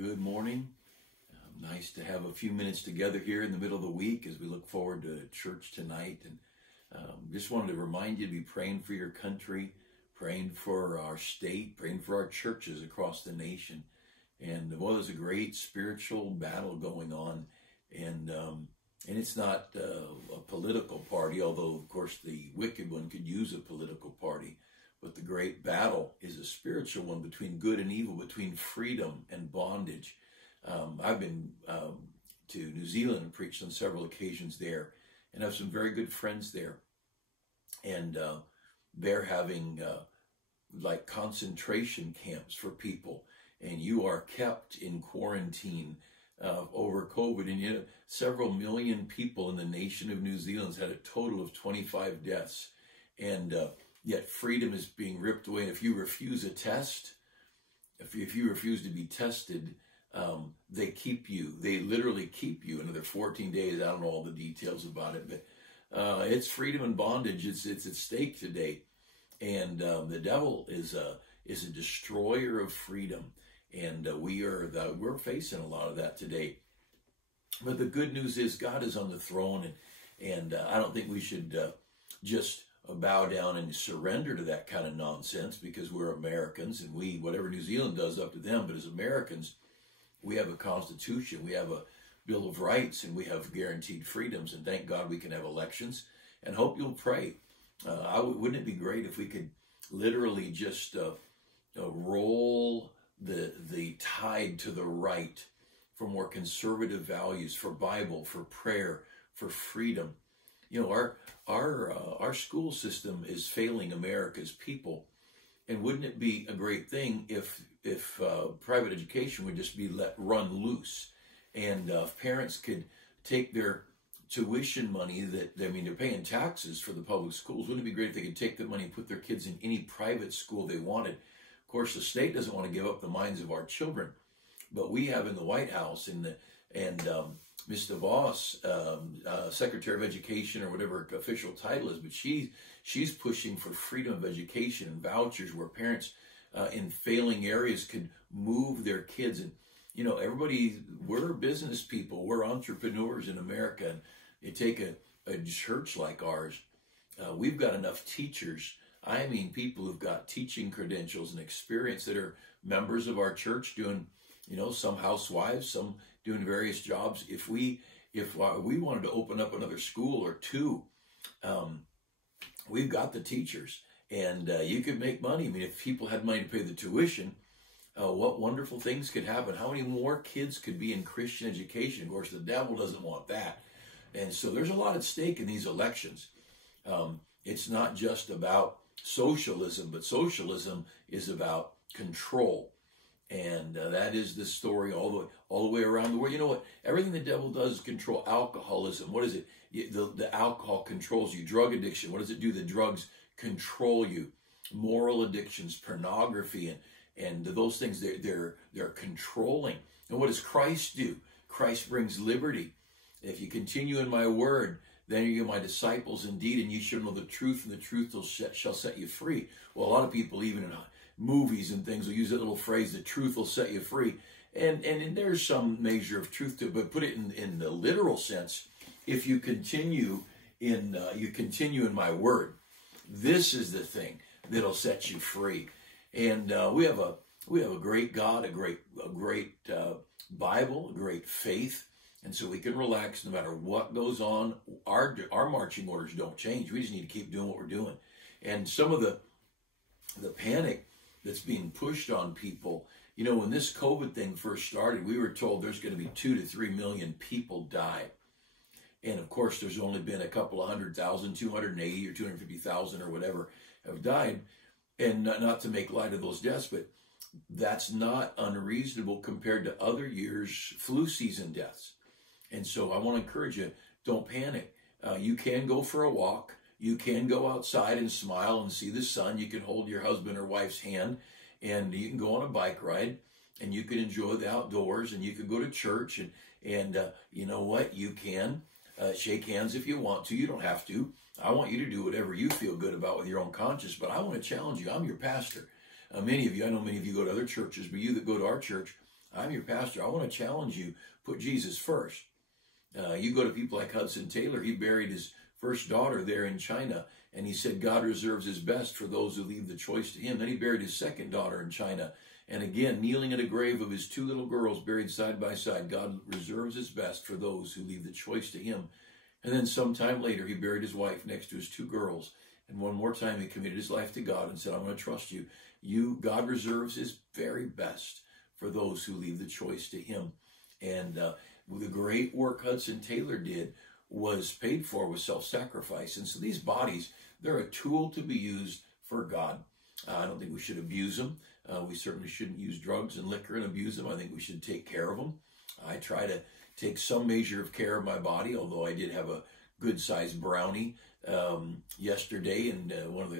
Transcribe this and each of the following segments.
Good morning. Nice to have a few minutes together here in the middle of the week as we look forward to church tonight. And just wanted to remind you to be praying for your country, praying for our state, praying for our churches across the nation. And well, there's a great spiritual battle going on, and it's not a political party, although of course the wicked one could use a political party. But the great battle is a spiritual one between good and evil, between freedom and bondage. I've been to New Zealand and preached on several occasions there, and have some very good friends there. And they're having like concentration camps for people, and you are kept in quarantine over COVID. And several million people in the nation of New Zealand had a total of 25 deaths. And yet freedom is being ripped away. And if you refuse a test, if you refuse to be tested, they keep you. They literally keep you another 14 days. I don't know all the details about it, but it's freedom and bondage. It's at stake today. And the devil is a destroyer of freedom. And we're facing a lot of that today. But the good news is God is on the throne, and I don't think we should just bow down and surrender to that kind of nonsense, because we're Americans, and whatever New Zealand does, up to them. But as Americans, we have a constitution, we have a Bill of Rights, and we have guaranteed freedoms. And thank God we can have elections. And hope you'll pray. Wouldn't it be great if we could literally just roll the tide to the right for more conservative values, for Bible, for prayer, for freedom? You know, our school system is failing America's people, and wouldn't it be a great thing if private education would just be run loose, and parents could take their tuition money they're paying taxes for the public schools. Wouldn't it be great if they could take the money and put their kids in any private school they wanted? Of course, the state doesn't want to give up the minds of our children, but we have in the White House and Mr. Voss, Secretary of Education, or whatever her official title is, but she's pushing for freedom of education and vouchers where parents in failing areas could move their kids. And you know, we're business people, we're entrepreneurs in America. And you take a church like ours, we've got enough teachers. I mean, people who've got teaching credentials and experience that are members of our church doing, some housewives, some doing various jobs. If we wanted to open up another school or two, we've got the teachers, and you could make money. I mean, if people had money to pay the tuition, what wonderful things could happen. How many more kids could be in Christian education? Of course, the devil doesn't want that. And so there's a lot at stake in these elections. It's not just about socialism, but socialism is about control. And that is the story all the way around the world. You know what? Everything the devil does is control. Alcoholism, what is it? The alcohol controls you. Drug addiction, what does it do? The drugs control you. Moral addictions, pornography, and those things, they're controlling. And what does Christ do? Christ brings liberty. If you continue in my word, then you're my disciples indeed, and you shall know the truth, and the truth shall set you free. Well, a lot of people, even in movies and things, will use that little phrase, the truth will set you free. And there's some measure of truth to it, but put it in the literal sense. If you continue in my word, this is the thing that'll set you free. And we have a great God, a great Bible, a great faith, and so we can relax no matter what goes on. Our marching orders don't change. We just need to keep doing what we're doing. And some of the panic that's being pushed on people, when this COVID thing first started, we were told there's going to be 2 to 3 million people die. And of course, there's only been a couple of 100,000, 280 or 250,000 or whatever have died. And not to make light of those deaths, but that's not unreasonable compared to other years' flu season deaths. And so I want to encourage you, don't panic. You can go for a walk. You can go outside and smile and see the sun. You can hold your husband or wife's hand, and you can go on a bike ride, and you can enjoy the outdoors, and you can go to church, and you know what? You can shake hands if you want to. You don't have to. I want you to do whatever you feel good about with your own conscience, but I want to challenge you. I'm your pastor. I know many of you go to other churches, but you that go to our church, I'm your pastor. I want to challenge you. Put Jesus first. You go to people like Hudson Taylor. He buried his first daughter there in China, and he said God reserves his best for those who leave the choice to him. Then he buried his second daughter in China, and again, kneeling at a grave of his two little girls buried side by side, God reserves his best for those who leave the choice to him. And then sometime later, he buried his wife next to his two girls, and one more time he committed his life to God and said, I'm going to trust you. God reserves his very best for those who leave the choice to him. And the great work Hudson Taylor did was paid for with self-sacrifice. And so these bodies, they're a tool to be used for God. I don't think we should abuse them. We certainly shouldn't use drugs and liquor and abuse them. I think we should take care of them. I try to take some measure of care of my body, although I did have a good-sized brownie yesterday. And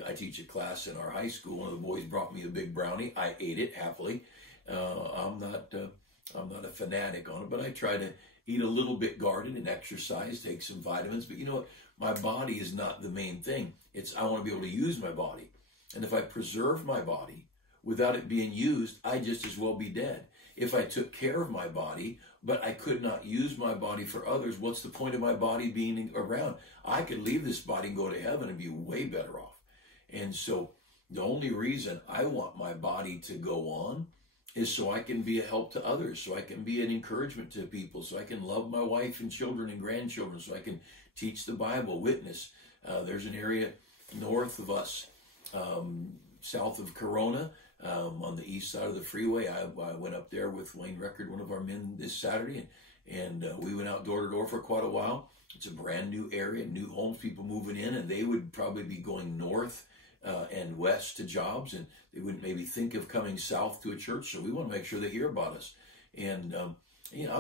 I teach a class in our high school. One of the boys brought me a big brownie. I ate it happily. I'm not a fanatic on it, but I try to eat a little bit guarded and exercise, take some vitamins. But you know what? My body is not the main thing. I want to be able to use my body. And if I preserve my body without it being used, I just as well be dead. If I took care of my body, but I could not use my body for others, what's the point of my body being around? I could leave this body and go to heaven and be way better off. And so the only reason I want my body to go on is so I can be a help to others, so I can be an encouragement to people, so I can love my wife and children and grandchildren, so I can teach the Bible, witness. There's an area north of us, south of Corona, on the east side of the freeway. I went up there with Wayne Record, one of our men, this Saturday, and we went out door to door for quite a while. It's a brand new area, new homes, people moving in, and they would probably be going north and west to jobs, and they wouldn't maybe think of coming south to a church. So we want to make sure they hear about us. And I'm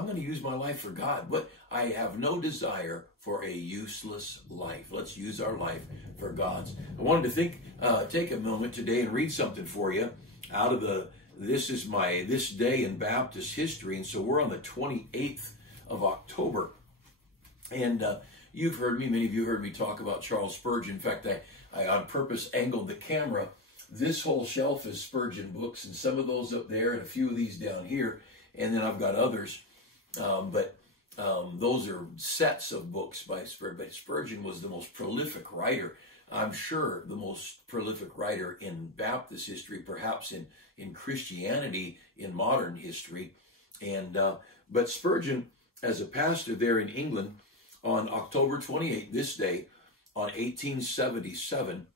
going to use my life for God, but I have no desire for a useless life. Let's use our life for God's. I wanted to take a moment today and read something for you out of this day in Baptist history. And so we're on the 28th of October. And you've heard me, many of you heard me talk about Charles Spurgeon. In fact, I on purpose angled the camera. This whole shelf is Spurgeon books, and some of those up there and a few of these down here. And then I've got others. But those are sets of books by Spurgeon. But Spurgeon was the most prolific writer. I'm sure the most prolific writer in Baptist history, perhaps in Christianity, in modern history. And but Spurgeon, as a pastor there in England, on October 28, this day, on 1877,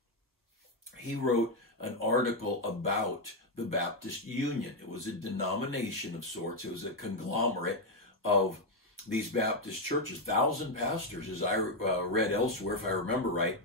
he wrote an article about the Baptist Union. It was a denomination of sorts. It was a conglomerate of these Baptist churches, 1,000 pastors, as I read elsewhere, if I remember right.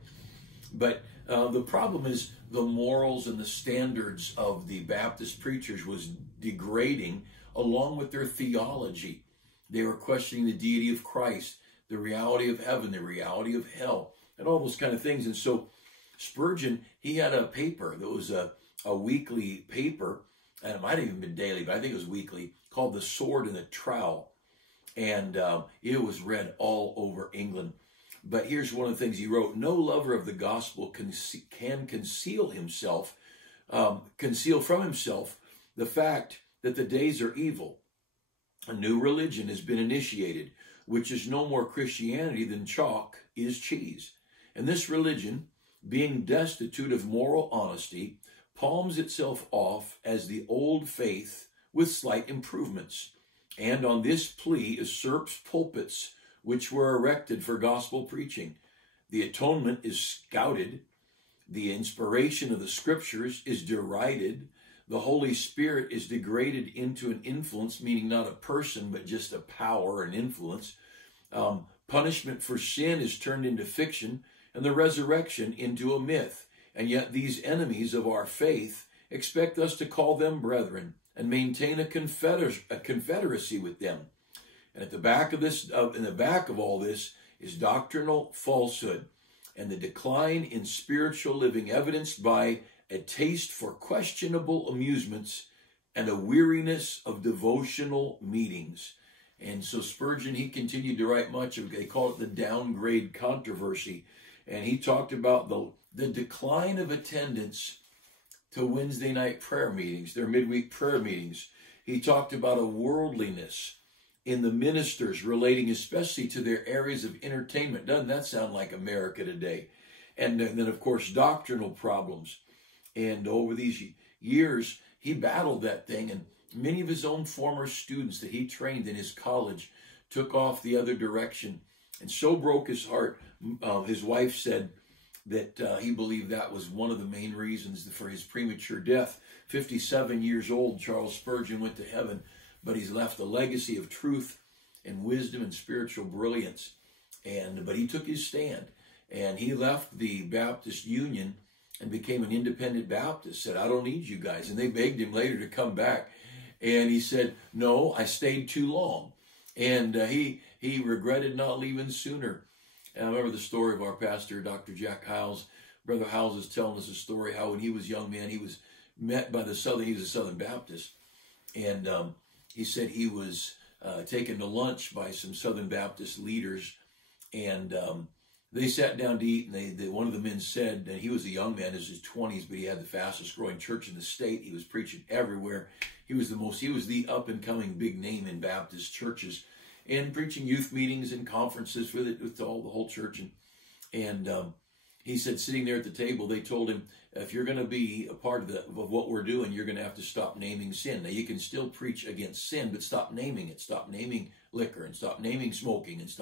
But the problem is the morals and the standards of the Baptist preachers was degrading along with their theology. They were questioning the deity of Christ, the reality of heaven, the reality of hell, and all those kind of things. And so Spurgeon, he had a paper that was a weekly paper, and it might have even been daily, but I think it was weekly, called The Sword and the Trowel. And it was read all over England. But here's one of the things he wrote: no lover of the gospel can conceal from himself the fact that the days are evil. A new religion has been initiated, which is no more Christianity than chalk is cheese. And this religion, being destitute of moral honesty, palms itself off as the old faith with slight improvements, and on this plea usurps pulpits which were erected for gospel preaching. The atonement is scouted, the inspiration of the scriptures is derided, the Holy Spirit is degraded into an influence, meaning not a person, but just a power and influence. Punishment for sin is turned into fiction, and the resurrection into a myth. And yet these enemies of our faith expect us to call them brethren and maintain a confederacy with them. And at the back of this, in the back of all this, is doctrinal falsehood and the decline in spiritual living, evidenced by a taste for questionable amusements and a weariness of devotional meetings. And so Spurgeon, he continued to write much of, they call it the downgrade controversy. And he talked about the decline of attendance to Wednesday night prayer meetings, their midweek prayer meetings. He talked about a worldliness in the ministers relating especially to their areas of entertainment. Doesn't that sound like America today? And then, of course, doctrinal problems. And over these years, he battled that thing. And many of his own former students that he trained in his college took off the other direction. And so broke his heart. His wife said that he believed that was one of the main reasons for his premature death. 57 years old, Charles Spurgeon went to heaven, but he's left a legacy of truth and wisdom and spiritual brilliance. But he took his stand, and he left the Baptist Union and became an independent Baptist. Said, I don't need you guys. And they begged him later to come back. And he said, no, I stayed too long. And he regretted not leaving sooner. And I remember the story of our pastor, Dr. Jack Hiles. Brother Hiles is telling us a story how when he was a young man, he was met by he was a Southern Baptist. And he said he was taken to lunch by some Southern Baptist leaders. And they sat down to eat, and one of the men said that he was a young man in his 20s, but he had the fastest growing church in the state. He was preaching everywhere. He was the up and coming big name in Baptist churches, and preaching youth meetings and conferences with the whole church. And he said, sitting there at the table, they told him, if you're going to be a part of what we're doing, you're going to have to stop naming sin. Now, you can still preach against sin, but stop naming it. Stop naming liquor, and stop naming smoking, and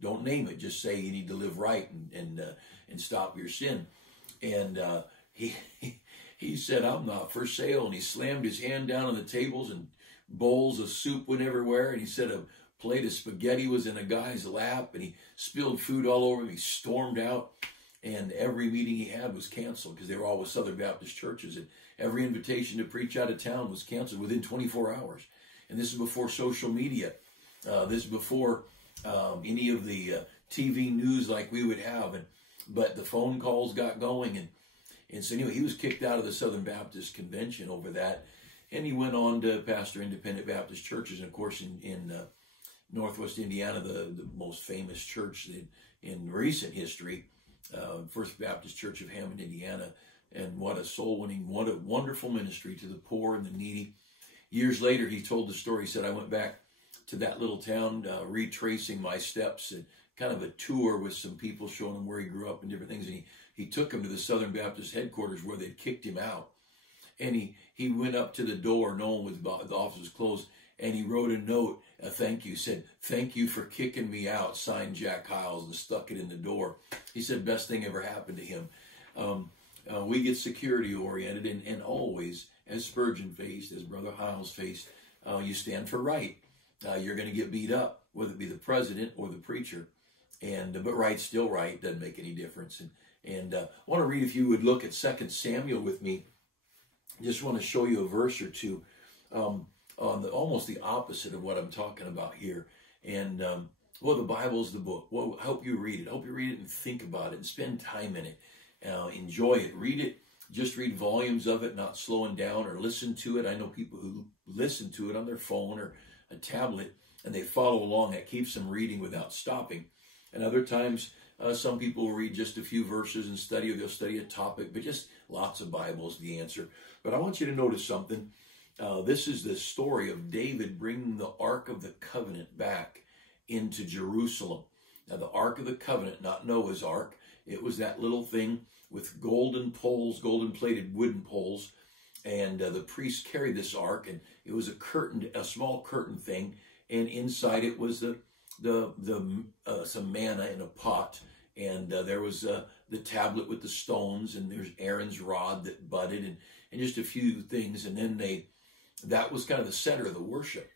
don't name it. Just say you need to live right and stop your sin. And he said, I'm not for sale. And he slammed his hand down on the tables, and bowls of soup went everywhere. And he said a plate of spaghetti was in a guy's lap, and he spilled food all over him. He stormed out, and every meeting he had was canceled because they were all with Southern Baptist churches. And every invitation to preach out of town was canceled within 24 hours. And this is before social media. This is before any of the TV news like we would have. But the phone calls got going. And so anyway, he was kicked out of the Southern Baptist Convention over that. And he went on to pastor independent Baptist churches. And of course, in Northwest Indiana, the most famous church in recent history, First Baptist Church of Hammond, Indiana. And what a soul-winning, what a wonderful ministry to the poor and the needy. Years later, he told the story. He said, I went back to that little town, retracing my steps, and kind of a tour with some people showing him where he grew up and different things. And he took him to the Southern Baptist headquarters where they'd kicked him out. And he went up to the door, no one was, the office was closed, and he wrote a note, a thank you, said, thank you for kicking me out, signed Jack Hiles, and stuck it in the door. He said, best thing ever happened to him. We get security oriented, and always, as Spurgeon faced, as Brother Hiles faced, you stand for right. You're going to get beat up, whether it be the president or the preacher. But right's still right, doesn't make any difference. And I want to read, if you would look at 2 Samuel with me. Just want to show you a verse or two on almost the opposite of what I'm talking about here. And the Bible's the book. Well, I hope you read it. I hope you read it and think about it and spend time in it. Enjoy it. Read it. Just read volumes of it, not slowing down, or listen to it. I know people who listen to it on their phone or a tablet, and they follow along. That keeps them reading without stopping. And other times, some people will read just a few verses and study, or they'll study a topic, but just lots of Bibles, the answer. But I want you to notice something. This is the story of David bringing the Ark of the Covenant back into Jerusalem. Now, the Ark of the Covenant, not Noah's Ark, it was that little thing with golden poles, golden-plated wooden poles, and the priests carried this ark, and it was a small curtain thing, and inside it was some manna in a pot, and there was the tablet with the stones, and there's Aaron's rod that budded, and just a few things, and then that was kind of the center of the worship.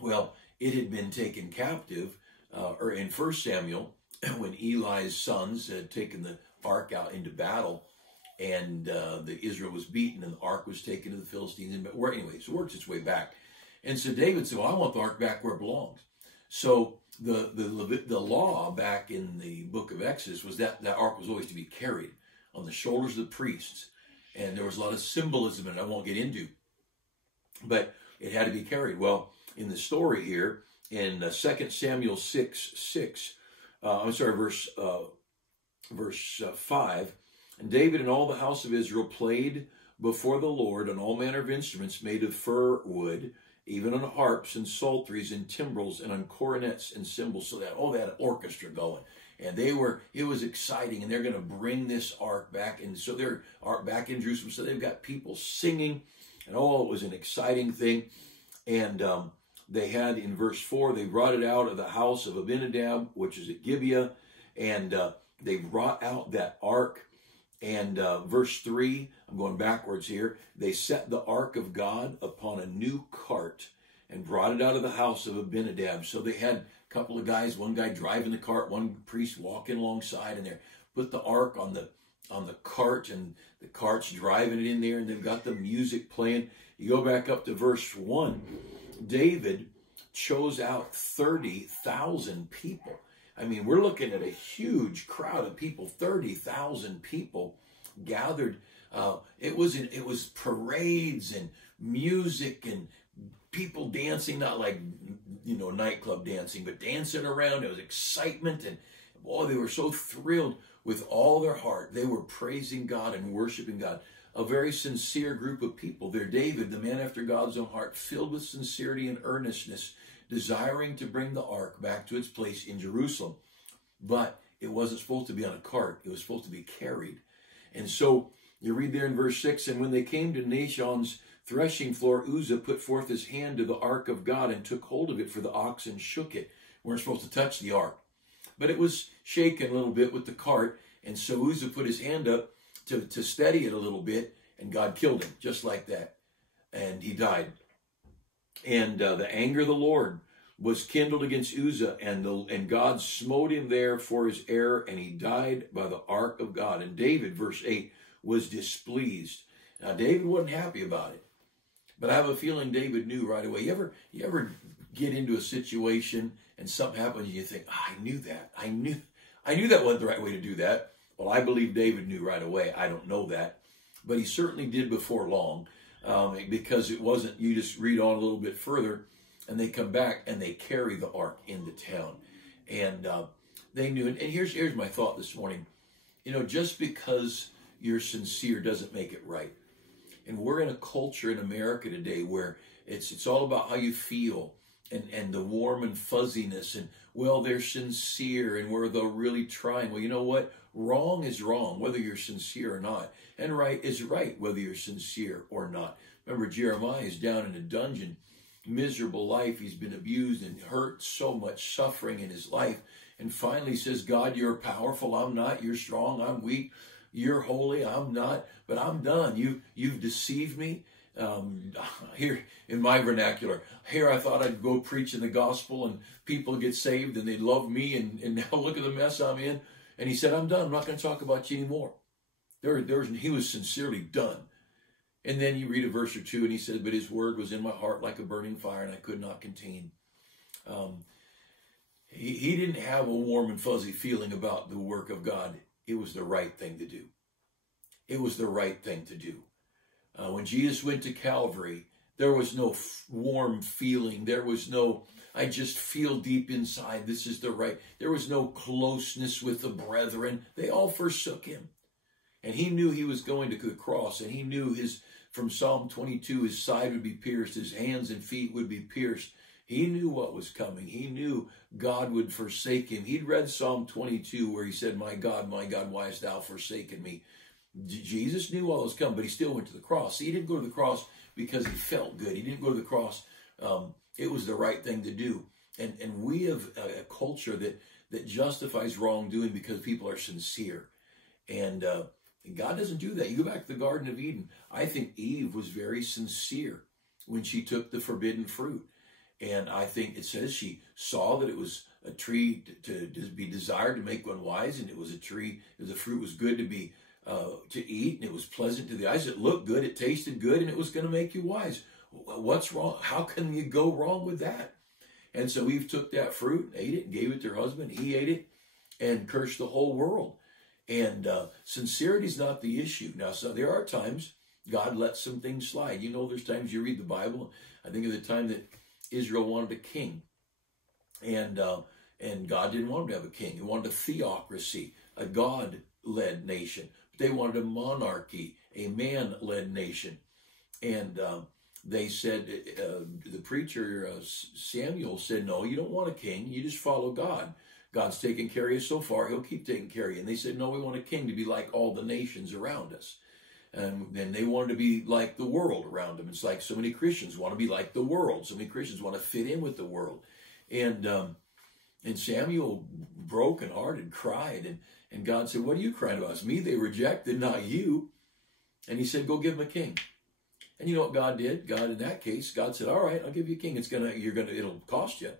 Well, it had been taken captive, or in 1 Samuel, when Eli's sons had taken the ark out into battle, and the Israel was beaten, and the ark was taken to the Philistines. Anyway, so it works its way back. And so David said, well, I want the ark back where it belongs. So the law back in the book of Exodus was that ark was always to be carried on the shoulders of the priests. And there was a lot of symbolism in it I won't get into. But it had to be carried. Well, in the story here, in 2 Samuel 6, verse 5, and David and all the house of Israel played before the Lord on all manner of instruments made of fir wood, even on harps and psalteries and timbrels and on cornets and cymbals. So they had an orchestra going. And it was exciting, and they're going to bring this ark back. And so they're back in Jerusalem. So they've got people singing, and it was an exciting thing. And they had, in verse 4, they brought it out of the house of Abinadab, which is at Gibeah, and they brought out that ark. And verse 3, I'm going backwards here, they set the ark of God upon a new cart and brought it out of the house of Abinadab. So they had a couple of guys, one guy driving the cart, one priest walking alongside, and they put the ark on the cart, and the cart's driving it in there, and they've got the music playing. You go back up to verse 1, David chose out 30,000 people. I mean, we're looking at a huge crowd of people, 30,000 people gathered. It was parades and music and people dancing, not like, nightclub dancing, but dancing around. It was excitement, and boy, they were so thrilled with all their heart. They were praising God and worshiping God. A very sincere group of people. They're David, the man after God's own heart, filled with sincerity and earnestness, desiring to bring the ark back to its place in Jerusalem. But it wasn't supposed to be on a cart. It was supposed to be carried. And so you read there in verse 6, and when they came to Nashon's threshing floor, Uzzah put forth his hand to the ark of God and took hold of it, for the oxen shook it. We weren't supposed to touch the ark. But it was shaken a little bit with the cart, and so Uzzah put his hand up to steady it a little bit, and God killed him, just like that. And he died. And the anger of the Lord was kindled against Uzzah, and God smote him there for his error, and he died by the ark of God. And David, verse 8, was displeased. Now, David wasn't happy about it, but I have a feeling David knew right away. You ever get into a situation and something happens and you think, I knew that. I knew that wasn't the right way to do that. Well, I believe David knew right away. I don't know that, but he certainly did before long, because it wasn't, you just read on a little bit further, and they come back and they carry the ark into town. And they knew it. And here's my thought this morning. Just because you're sincere doesn't make it right. And we're in a culture in America today where it's all about how you feel and the warm and fuzziness, and, well, they're sincere and they're really trying. Well, you know what? Wrong is wrong, whether you're sincere or not. And right is right, whether you're sincere or not. Remember, Jeremiah is down in a dungeon, miserable life. He's been abused and hurt, so much suffering in his life. And finally he says, God, you're powerful. I'm not. You're strong. I'm weak. You're holy. I'm not. But I'm done. You've deceived me. Here in my vernacular, here I thought I'd go preaching the gospel and people get saved and they'd love me. And now look at the mess I'm in. And he said, I'm done. I'm not going to talk about you anymore. He was sincerely done. And then you read a verse or two, and he said, but his word was in my heart like a burning fire, and I could not contain. He didn't have a warm and fuzzy feeling about the work of God. It was the right thing to do. It was the right thing to do. When Jesus went to Calvary, there was no warm feeling. There was no, I just feel deep inside, this is the right. There was no closeness with the brethren. They all forsook him. And he knew he was going to the cross, and he knew from Psalm 22, his side would be pierced, his hands and feet would be pierced. He knew what was coming. He knew God would forsake him. He'd read Psalm 22 where he said, my God, why hast thou forsaken me? Jesus knew what was coming, but he still went to the cross. He didn't go to the cross because he felt good. He didn't go to the cross. It was the right thing to do. And we have a culture that justifies wrongdoing because people are sincere. And God doesn't do that. You go back to the Garden of Eden. I think Eve was very sincere when she took the forbidden fruit. And I think it says she saw that it was a tree to be desired to make one wise, and it was a tree, the fruit was good to eat, and it was pleasant to the eyes. It looked good, it tasted good, and it was going to make you wise. What's wrong? How can you go wrong with that? And so Eve took that fruit, ate it, and gave it to her husband. He ate it and cursed the whole world. And sincerity is not the issue. Now, so there are times God lets some things slide. There's times you read the Bible. I think of the time that Israel wanted a king, and God didn't want him to have a king. He wanted a theocracy, a God-led nation. They wanted a monarchy, a man-led nation. And they said, the preacher, Samuel, said, no, you don't want a king. You just follow God. God's taken care of you so far. He'll keep taking care of you. And they said, no, we want a king to be like all the nations around us. And then they wanted to be like the world around them. It's like so many Christians want to be like the world. So many Christians want to fit in with the world. And Samuel, brokenhearted, cried. And God said, what are you crying about? It's me they rejected, not you. And he said, go give them a king. And you know what God did? God, in that case, God said, all right, I'll give you a king. It'll cost you.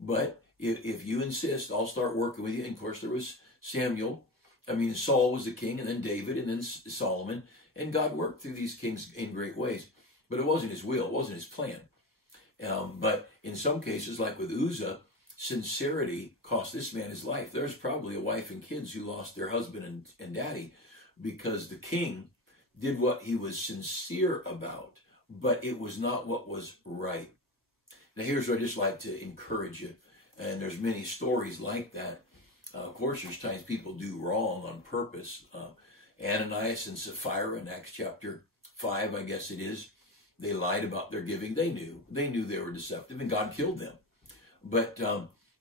But if you insist, I'll start working with you. And of course, there was Saul was the king, and then David, and then Solomon. And God worked through these kings in great ways. But it wasn't his will. It wasn't his plan. But in some cases, like with Uzzah, sincerity cost this man his life. There's probably a wife and kids who lost their husband and daddy because the king did what he was sincere about, but it was not what was right. Now, here's what I just like to encourage you. And there's many stories like that. Of course, there's times people do wrong on purpose. Ananias and Sapphira in Acts chapter 5, I guess it is, they lied about their giving. They knew they were deceptive, and God killed them. But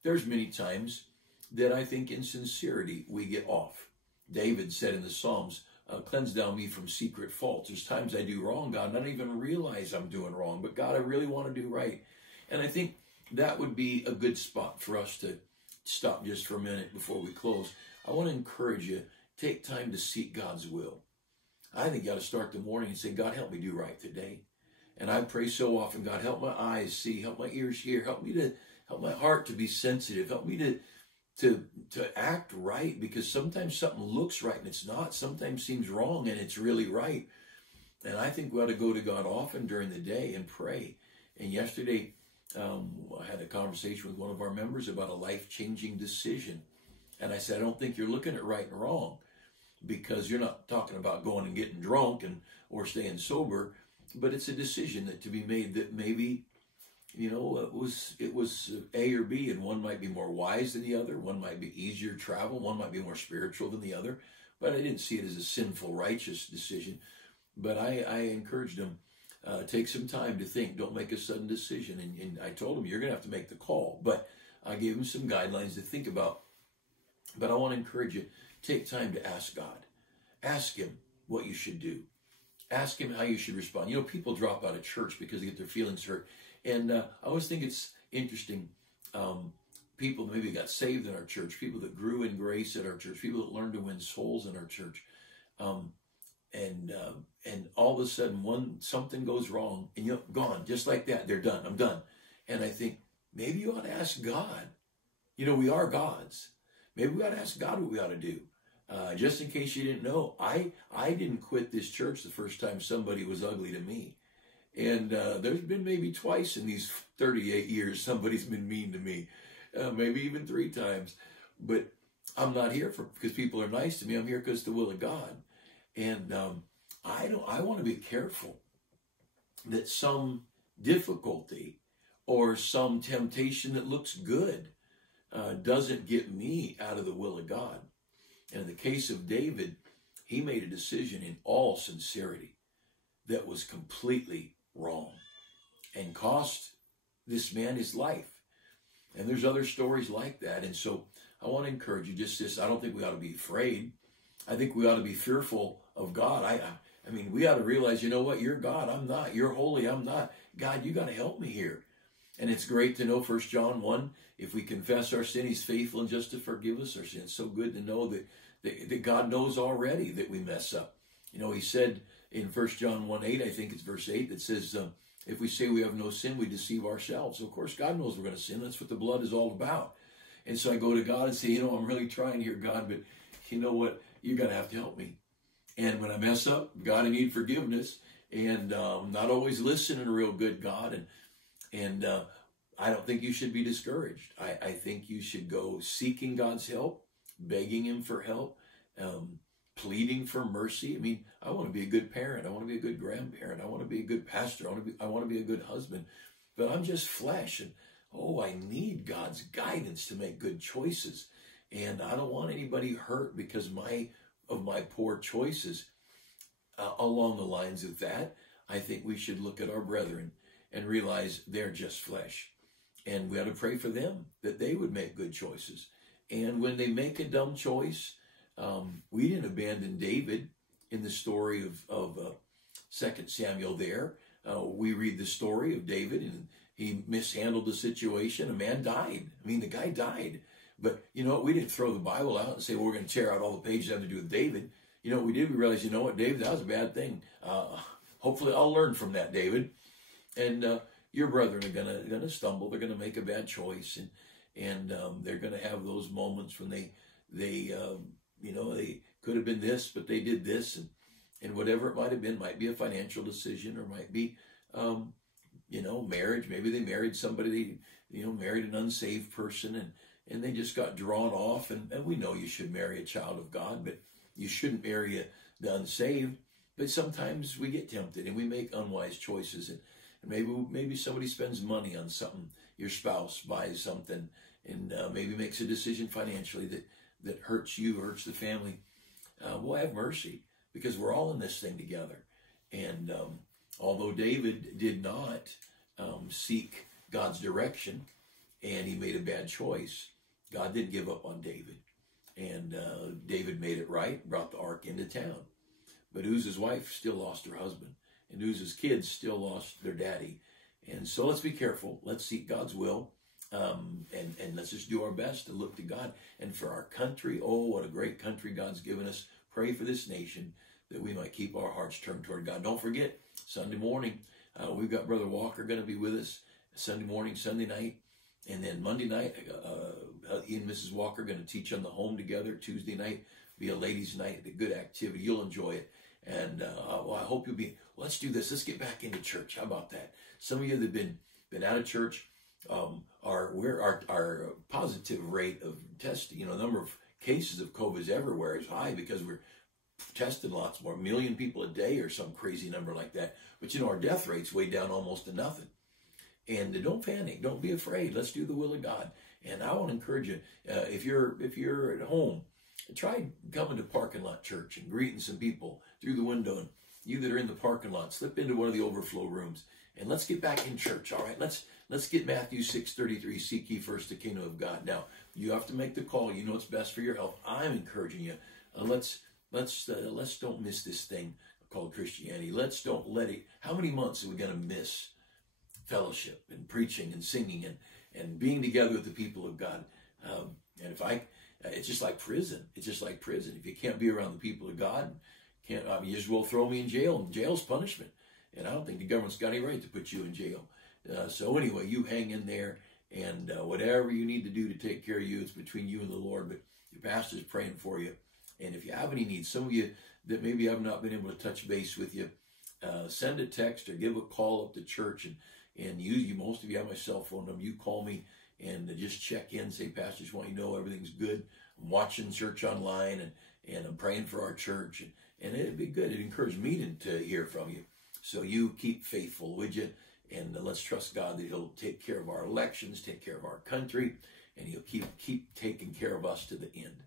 there's many times that I think in sincerity we get off. David said in the Psalms, cleanse thou me from secret faults. There's times I do wrong, God, and I don't even realize I'm doing wrong. But God, I really want to do right. And I think that would be a good spot for us to stop just for a minute before we close. I want to encourage you, take time to seek God's will. I think you got to start the morning and say, God, help me do right today. And I pray so often, God, help my eyes see, help my ears hear, help my heart to be sensitive, help me to act right, because sometimes something looks right and it's not. Sometimes seems wrong and it's really right. And I think we ought to go to God often during the day and pray. And yesterday, I had a conversation with one of our members about a life-changing decision. And I said, I don't think you're looking at right and wrong, because you're not talking about going and getting drunk or staying sober, but it's a decision that to be made that maybe, it was A or B, and one might be more wise than the other. One might be easier to travel. One might be more spiritual than the other. But I didn't see it as a sinful, righteous decision. But I encouraged him, take some time to think. Don't make a sudden decision. And I told him, you're going to have to make the call. But I gave him some guidelines to think about. But I want to encourage you, take time to ask God. Ask him what you should do. Ask him how you should respond. People drop out of church because they get their feelings hurt. And I always think it's interesting, people that maybe got saved in our church, people that grew in grace at our church, people that learned to win souls in our church. And all of a sudden, something goes wrong, and you're gone, just like that. They're done. I'm done. And I think maybe you ought to ask God. We are God's. Maybe we ought to ask God what we ought to do. Just in case you didn't know, I didn't quit this church the first time somebody was ugly to me. And there's been maybe twice in these 38 years somebody's been mean to me, maybe even 3 times. But I'm not here because people are nice to me. I'm here because it's the will of God. And I want to be careful that some difficulty or some temptation that looks good doesn't get me out of the will of God. And in the case of David, he made a decision in all sincerity that was completely wrong and cost this man his life. And there's other stories like that. And so I want to encourage you, just this, I don't think we ought to be afraid. I think we ought to be fearful of God. I mean, we ought to realize, you know what? You're God. I'm not. You're holy. I'm not. God, you got to help me here. And it's great to know 1 John 1, if we confess our sin, he's faithful and just to forgive us our sin. It's so good to know that God knows already that we mess up. He said in 1 John 1:8, I think it's verse 8, that says, if we say we have no sin, we deceive ourselves. So of course, God knows we're going to sin. That's what the blood is all about. And so I go to God and say, I'm really trying here, God, but you know what? You're going to have to help me. And when I mess up, God, I need forgiveness. And I'm not always listening real good, God. And I don't think you should be discouraged. I think you should go seeking God's help, begging him for help, pleading for mercy. I mean, I want to be a good parent. I want to be a good grandparent. I want to be a good pastor. I want to be a good husband. But I'm just flesh. And, I need God's guidance to make good choices. And I don't want anybody hurt because my of my poor choices. Along the lines of that, I think we should look at our brethren and realize they're just flesh. And we ought to pray for them, that they would make good choices. And when they make a dumb choice, we didn't abandon David in the story of 2 Samuel there. We read the story of David, and he mishandled the situation. A man died. I mean, the guy died. But you know what? We didn't throw the Bible out and say, well, we're going to tear out all the pages that have to do with David. You know what we did? We realized, you know what, David, that was a bad thing. Hopefully I'll learn from that, David. And your brethren are gonna stumble. They're gonna make a bad choice, and they're gonna have those moments when they you know, they could have been this, but they did this, and whatever it might have been, might be a financial decision, or might be you know, marriage. Maybe they married somebody, you know, married an unsaved person, and they just got drawn off. And we know you should marry a child of God, but you shouldn't marry the unsaved. But sometimes we get tempted and we make unwise choices, and maybe somebody spends money on something. Your spouse buys something, and maybe makes a decision financially that hurts you, hurts the family. We'll have mercy, because we're all in this thing together. And although David did not seek God's direction, and he made a bad choice, God didn't give up on David. And David made it right, brought the ark into town. But Uzzah's wife still lost her husband, and Uzzah's kids still lost their daddy. And so let's be careful. Let's seek God's will, and let's just do our best to look to God. And for our country, oh, what a great country God's given us. Pray for this nation, that we might keep our hearts turned toward God. Don't forget, Sunday morning, we've got Brother Walker going to be with us. Sunday morning, Sunday night, and then Monday night, he and Mrs. Walker are going to teach on the home together. Tuesday night be a ladies' night, a good activity. You'll enjoy it. And well, I hope you'll be. Let's do this. Let's get back into church. How about that? Some of you that have been out of church, our positive rate of testing, you know, number of cases of COVID is everywhere is high, because we're testing lots more, 1 million people a day or some crazy number like that. But you know, our death rate's way down almost to nothing. And don't panic. Don't be afraid. Let's do the will of God. And I want to encourage you, if you're at home, try coming to parking lot church and greeting some people through the window. And you that are in the parking lot, slip into one of the overflow rooms, and let's get back in church. All right, let's get Matthew 6:33. Seek ye first the kingdom of God. Now you have to make the call. You know it's best for your health. I'm encouraging you. Let's don't miss this thing called Christianity. Let's don't let it. How many months are we going to miss fellowship and preaching and singing and being together with the people of God? And it's just like prison. It's just like prison. If you can't be around the people of God, you just will throw me in jail. And jail's punishment. And I don't think the government's got any right to put you in jail. So anyway, you hang in there, and whatever you need to do to take care of you, it's between you and the Lord. But your pastor's praying for you. And if you have any needs, some of you that maybe have not been able to touch base with you, send a text or give a call up to church. And most of you have my cell phone number. You call me and just check in, say, Pastor, just want you to know everything's good. I'm watching church online, and I'm praying for our church. And it'd be good. It encouraged me to hear from you. So you keep faithful, would you? And let's trust God that he'll take care of our elections, take care of our country, and he'll keep taking care of us to the end.